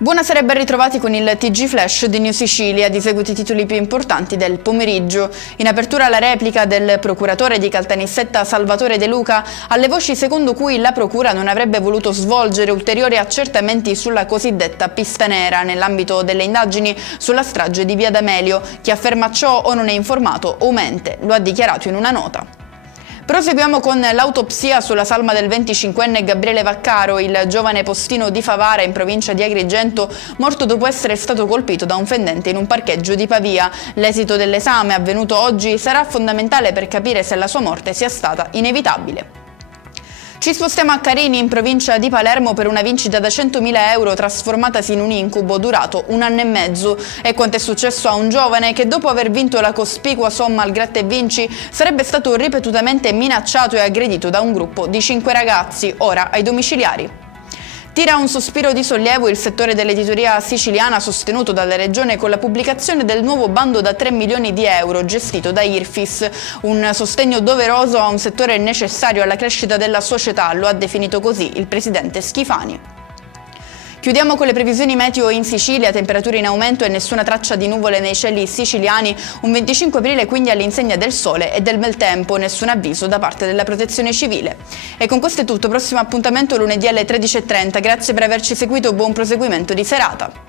Buonasera e ben ritrovati con il TG Flash di New Sicilia. Di seguito i titoli più importanti del pomeriggio. In apertura la replica del procuratore di Caltanissetta Salvatore De Luca alle voci secondo cui la procura non avrebbe voluto svolgere ulteriori accertamenti sulla cosiddetta pista nera nell'ambito delle indagini sulla strage di Via D'Amelio. Chi afferma ciò o non è informato o mente, lo ha dichiarato in una nota. Proseguiamo con l'autopsia sulla salma del 25enne Gabriele Vaccaro, il giovane postino di Favara in provincia di Agrigento, morto dopo essere stato colpito da un fendente in un parcheggio di Pavia. L'esito dell'esame, avvenuto oggi, sarà fondamentale per capire se la sua morte sia stata inevitabile. Ci spostiamo a Carini, in provincia di Palermo, per una vincita da 100.000 euro trasformatasi in un incubo durato 1 anno e mezzo. È quanto è successo a un giovane che, dopo aver vinto la cospicua somma al Gratta e Vinci, sarebbe stato ripetutamente minacciato e aggredito da un gruppo di 5 ragazzi, ora ai domiciliari. Tira un sospiro di sollievo il settore dell'editoria siciliana sostenuto dalla Regione con la pubblicazione del nuovo bando da 3 milioni di euro gestito da Irfis, un sostegno doveroso a un settore necessario alla crescita della società, lo ha definito così il presidente Schifani. Chiudiamo con le previsioni meteo in Sicilia, temperature in aumento e nessuna traccia di nuvole nei cieli siciliani, un 25 aprile quindi all'insegna del sole e del bel tempo, nessun avviso da parte della protezione civile. E con questo è tutto, prossimo appuntamento lunedì alle 13:30, grazie per averci seguito, buon proseguimento di serata.